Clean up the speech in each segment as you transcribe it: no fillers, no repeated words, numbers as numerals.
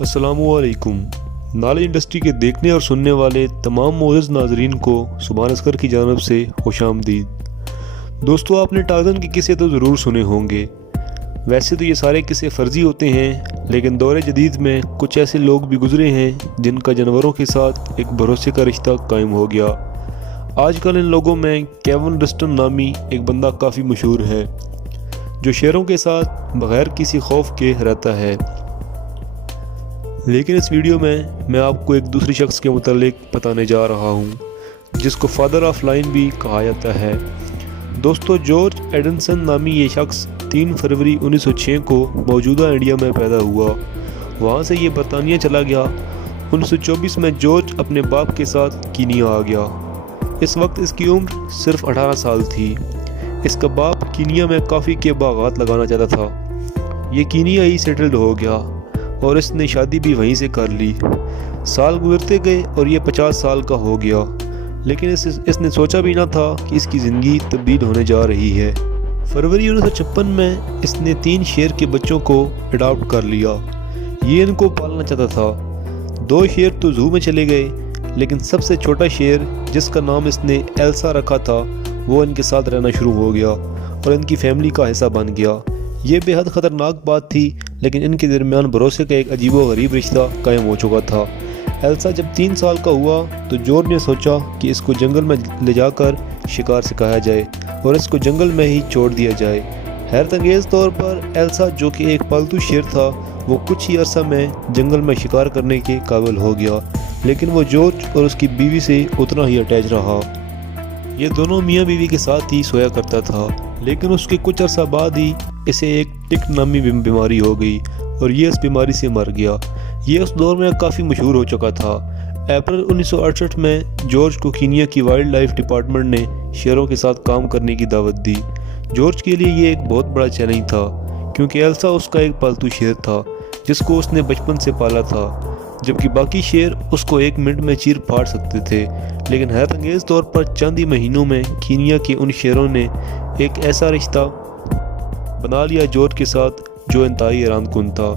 السلام علیکم۔ Knowledge industry کے دیکھنے اور سننے والے تمام معزز ناظرین کو سبحان اصغر کی جانب سے خوش آمدید۔ دوستو، آپ نے ٹارزن کے قصے تو ضرور سنے ہوں گے۔ ویسے تو یہ سارے قصے فرضی ہوتے ہیں، لیکن دور جدید میں کچھ ایسے لوگ بھی گزرے ہیں جن کا جانوروں کے ساتھ ایک بھروسے کا رشتہ قائم ہو گیا۔ آج کل ان لوگوں میں کیون رسٹن نامی ایک بندہ کافی مشہور ہے، جو شیروں کے ساتھ بغیر کسی خوف کے رہتا ہے۔ لیکن اس ویڈیو میں آپ کو ایک دوسرے شخص کے متعلق بتانے جا رہا ہوں، جس کو فادر آف لائن بھی کہا جاتا ہے۔ دوستو، جارج ایڈنسن نامی یہ شخص 3 فروری 1906 کو موجودہ انڈیا میں پیدا ہوا۔ وہاں سے یہ برطانیہ چلا گیا۔ 1924 میں جارج اپنے باپ کے ساتھ کینیا آ گیا۔ اس وقت اس کی عمر صرف 18 سال تھی۔ اس کا باپ کینیا میں کافی کے باغات لگانا چاہتا تھا۔ یہ کینیا ہی سیٹلڈ ہو گیا اور اس نے شادی بھی وہیں سے کر لی۔ سال گزرتے گئے اور یہ 50 سال کا ہو گیا، لیکن اس نے سوچا بھی نہ تھا کہ اس کی زندگی تبدیل ہونے جا رہی ہے۔ فروری 1956 میں اس نے 3 شیر کے بچوں کو اڈاپٹ کر لیا۔ یہ ان کو پالنا چاہتا تھا۔ 2 شیر تو زو میں چلے گئے، لیکن سب سے چھوٹا شیر، جس کا نام اس نے ایلسا رکھا تھا، وہ ان کے ساتھ رہنا شروع ہو گیا اور ان کی فیملی کا حصہ بن گیا۔ یہ بے حد خطرناک بات تھی، لیکن ان کے درمیان بھروسے کا ایک عجیب و غریب رشتہ قائم ہو چکا تھا۔ ایلسا جب 3 سال کا ہوا تو جارج نے سوچا کہ اس کو جنگل میں لے جا کر شکار سکھایا جائے اور اس کو جنگل میں ہی چھوڑ دیا جائے۔ حیرت انگیز طور پر ایلسا، جو کہ ایک پالتو شیر تھا، وہ کچھ ہی عرصہ میں جنگل میں شکار کرنے کے قابل ہو گیا، لیکن وہ جارج اور اس کی بیوی سے اتنا ہی اٹیچ رہا۔ یہ دونوں میاں بیوی کے ساتھ ہی سویا کرتا تھا، لیکن اس کے کچھ عرصہ بعد ہی اسے ایک ٹک نامی بیماری ہو گئی اور یہ اس بیماری سے مر گیا۔ یہ اس دور میں کافی مشہور ہو چکا تھا۔ اپریل 1968 میں جارج کو کینیا کی وائلڈ لائف ڈپارٹمنٹ نے شیروں کے ساتھ کام کرنے کی دعوت دی۔ جارج کے لیے یہ ایک بہت بڑا چیلنج تھا، کیونکہ ایلسا اس کا ایک پالتو شیر تھا جس کو اس نے بچپن سے پالا تھا، جبکہ باقی شیر اس کو 1 منٹ میں چیر پھاڑ سکتے تھے۔ لیکن حیرت انگیز طور پر چند ہی مہینوں میں کینیا کے ان شیروں نے ایک ایسا رشتہ بنا لیا جارج کے ساتھ جو انتہائی حیران کن تھا۔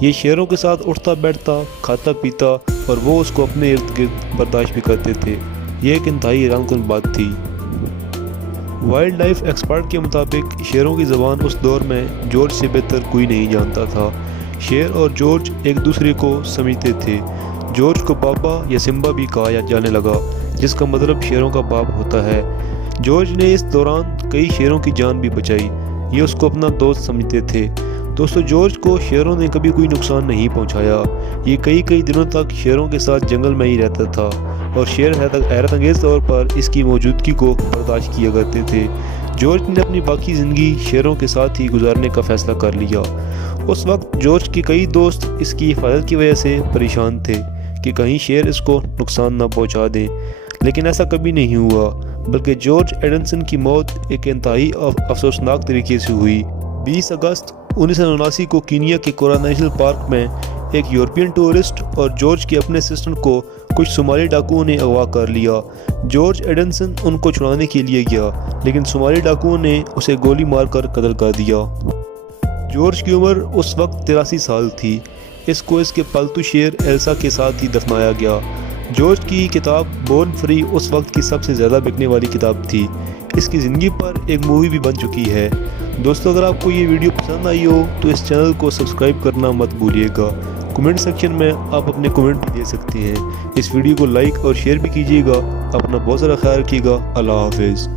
یہ شیروں کے ساتھ اٹھتا بیٹھتا، کھاتا پیتا اور وہ اس کو اپنے ارد گرد برداشت بھی کرتے تھے۔ یہ ایک انتہائی حیران کن بات تھی۔ وائلڈ لائف ایکسپرٹ کے مطابق شیروں کی زبان اس دور میں جارج سے بہتر کوئی نہیں جانتا تھا۔ شیر اور جارج ایک دوسرے کو سمجھتے تھے۔ جارج کو بابا یا سمبا بھی کہا جانے لگا، جس کا مطلب شیروں کا باپ ہوتا ہے۔ جارج نے اس دوران کئی شیروں کی جان بھی بچائی۔ یہ اس کو اپنا دوست سمجھتے تھے۔ دوستو، جارج کو شیروں نے کبھی کوئی نقصان نہیں پہنچایا۔ یہ کئی دنوں تک شیروں کے ساتھ جنگل میں ہی رہتا تھا اور شیر حیرت انگیز طور پر اس کی موجودگی کو برداشت کیا کرتے تھے۔ جارج نے اپنی باقی زندگی شیروں کے ساتھ ہی گزارنے کا فیصلہ کر لیا۔ اس وقت جارج کے کئی دوست اس کی حفاظت کی وجہ سے پریشان تھے کہ کہیں شیر اس کو نقصان نہ پہنچا دیں، لیکن ایسا کبھی نہیں ہوا، بلکہ جارج ایڈنسن کی موت ایک انتہائی افسوسناک طریقے سے ہوئی۔ 20 اگست 1979 کو کینیا کے کورا نیشنل پارک میں ایک یورپین ٹورسٹ اور جارج کے اپنے اسسٹنٹ کو کچھ صومالی ڈاکوؤں نے اغوا کر لیا۔ جارج ایڈنسن ان کو چھڑانے کے لیے گیا، لیکن صومالی ڈاکوؤں نے اسے گولی مار کر قتل کر دیا۔ جارج کی عمر اس وقت 83 سال تھی۔ اس کو اس کے پالتو شیر ایلسا کے ساتھ ہی دفنایا گیا۔ جارج کی کتاب بورن فری اس وقت کی سب سے زیادہ بکنے والی کتاب تھی۔ اس کی زندگی پر ایک مووی بھی بن چکی ہے۔ دوستو، اگر آپ کو یہ ویڈیو پسند آئی ہو تو اس چینل کو سبسکرائب کرنا مت بھولیے گا۔ کمنٹ سیکشن میں آپ اپنے کمنٹ بھی دے سکتے ہیں۔ اس ویڈیو کو لائک اور شیئر بھی کیجیے گا۔ اپنا بہت سارا خیال رکھیے گا۔ اللہ حافظ۔